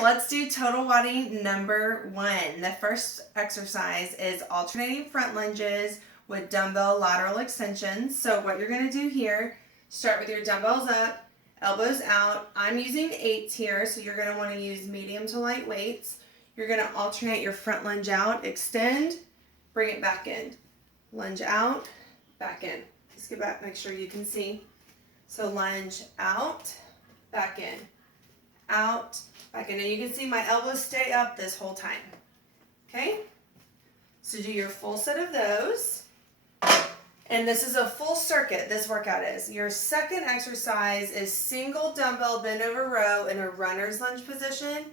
right, let's do total body number 1. The first exercise is alternating front lunges with dumbbell lateral extensions. So what you're going to do here, start with your dumbbells up, elbows out. I'm using 8s here, so you're going to want to use medium to light weights. You're going to alternate your front lunge out, extend, bring it back in. Lunge out, back in. Just get back, make sure you can see. So lunge out, back in. Out, back in. And you can see my elbows stay up this whole time. Okay? So do your full set of those. And this is a full circuit, this workout is. Your second exercise is single dumbbell bend over row in a runner's lunge position.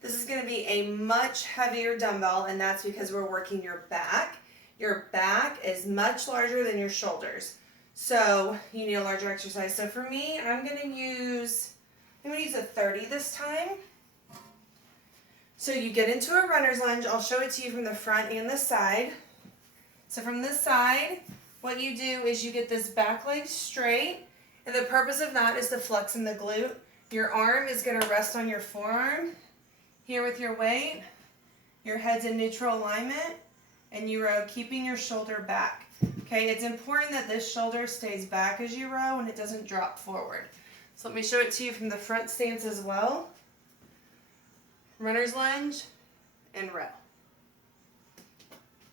This is going to be a much heavier dumbbell, and that's because we're working your back. Your back is much larger than your shoulders. So you need a larger exercise. So for me, I'm going to use a 30 this time. So you get into a runner's lunge. I'll show it to you from the front and the side. So from this side, what you do is you get this back leg straight, and the purpose of that is to flex in the glute. Your arm is going to rest on your forearm here with your weight. Your head's in neutral alignment, and you row keeping your shoulder back. Okay, it's important that this shoulder stays back as you row and it doesn't drop forward. So let me show it to you from the front stance as well. Runner's lunge and row.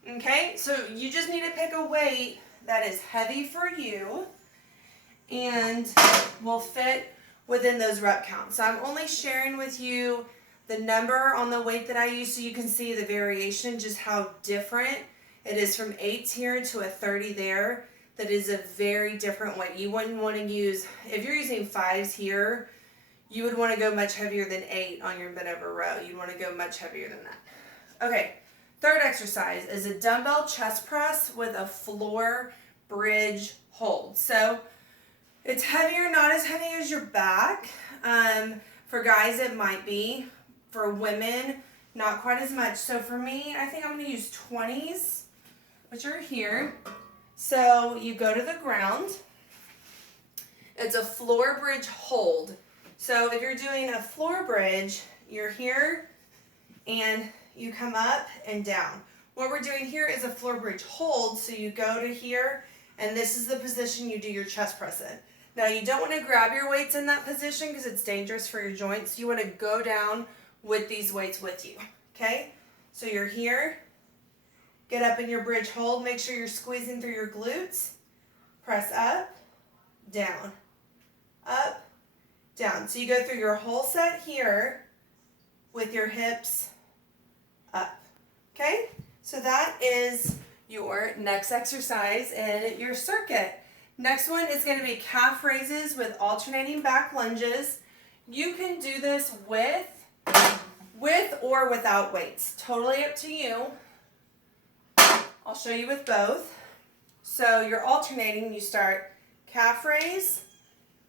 Okay, so you just need to pick a weight that is heavy for you and will fit within those rep counts. So I'm only sharing with you the number on the weight that I use so you can see the variation, just how different it is from 8s here to a 30 there. That is a very different weight. You wouldn't want to use, if you're using 5s here, you would want to go much heavier than 8 on your bent over row. You'd want to go much heavier than that. Okay, third exercise is a dumbbell chest press with a floor bridge hold. So it's heavier, not as heavy as your back. For guys, it might be. For women, not quite as much. So for me, I think I'm going to use 20s, which are here. So you go to the ground. It's a floor bridge hold. So if you're doing a floor bridge, you're here and you come up and down. What we're doing here is a floor bridge hold. So you go to here, and this is the position you do your chest press in. Now you don't want to grab your weights in that position because it's dangerous for your joints. You want to go down with these weights with you. Okay? So you're here. Get up in your bridge hold. Make sure you're squeezing through your glutes. Press up, down, up, down. So you go through your whole set here with your hips up. Okay? So that is your next exercise in your circuit. Next one is going to be calf raises with alternating back lunges. You can do this with or without weights. Totally up to you. I'll show you with both. So you're alternating. You start calf raise,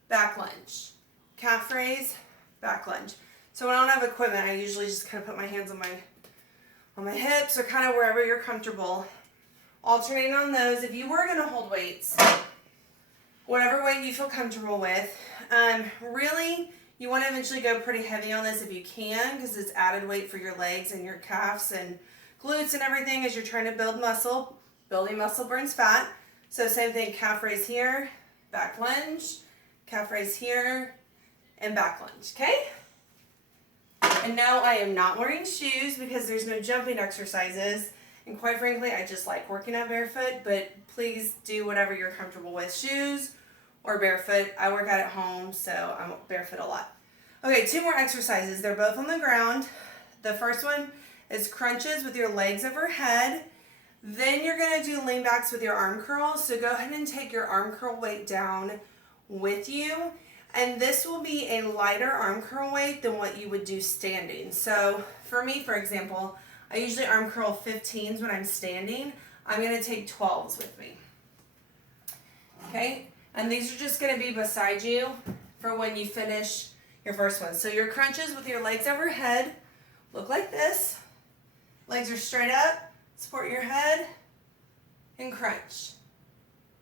back lunge. Calf raise, back lunge. So when I don't have equipment, I usually just kind of put my hands on my hips or kind of wherever you're comfortable. Alternating on those. If you were going to hold weights, whatever weight you feel comfortable with. Really, you want to eventually go pretty heavy on this if you can, because it's added weight for your legs and your calves and glutes and everything as you're trying to build muscle. Building muscle burns fat. So same thing, calf raise here, back lunge, calf raise here, and back lunge, okay? And no, I am not wearing shoes because there's no jumping exercises. And quite frankly, I just like working out barefoot, but please do whatever you're comfortable with. Shoes or barefoot. I work out at home, so I'm barefoot a lot. Okay, 2 more exercises. They're both on the ground. The first one is crunches with your legs overhead. Then you're going to do lean backs with your arm curls. So go ahead and take your arm curl weight down with you. And this will be a lighter arm curl weight than what you would do standing. So for me, for example, I usually arm curl 15s when I'm standing. I'm going to take 12s with me. Okay? And these are just going to be beside you for when you finish your first one. So your crunches with your legs overhead look like this. Legs are straight up, support your head, and crunch.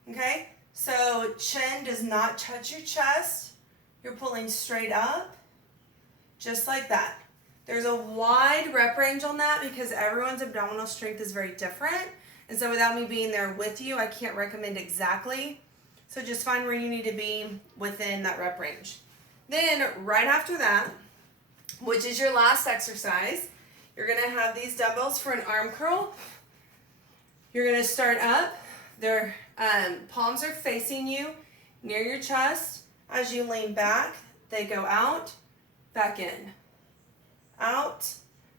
Okay? So chin does not touch your chest. You're pulling straight up, just like that. There's a wide rep range on that because everyone's abdominal strength is very different. And so without me being there with you, I can't recommend exactly. So just find where you need to be within that rep range. Then right after that, which is your last exercise, you're gonna have these dumbbells for an arm curl. You're gonna start up. Their palms are facing you near your chest. As you lean back, they go out, back in. Out,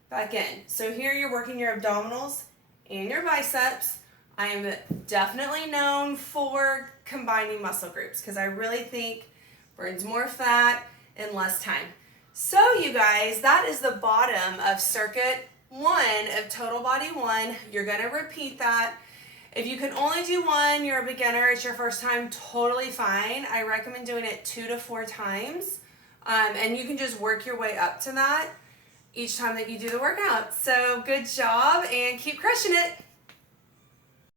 back in. So here you're working your abdominals and your biceps. I am definitely known for combining muscle groups because I really think burns more fat in less time. So you guys, that is the bottom of circuit 1 of total body 1. You're gonna repeat that. If you can only do 1, you're a beginner, it's your first time, totally fine. I recommend doing it 2 to 4 times. And you can just work your way up to that each time that you do the workout. So good job and keep crushing it.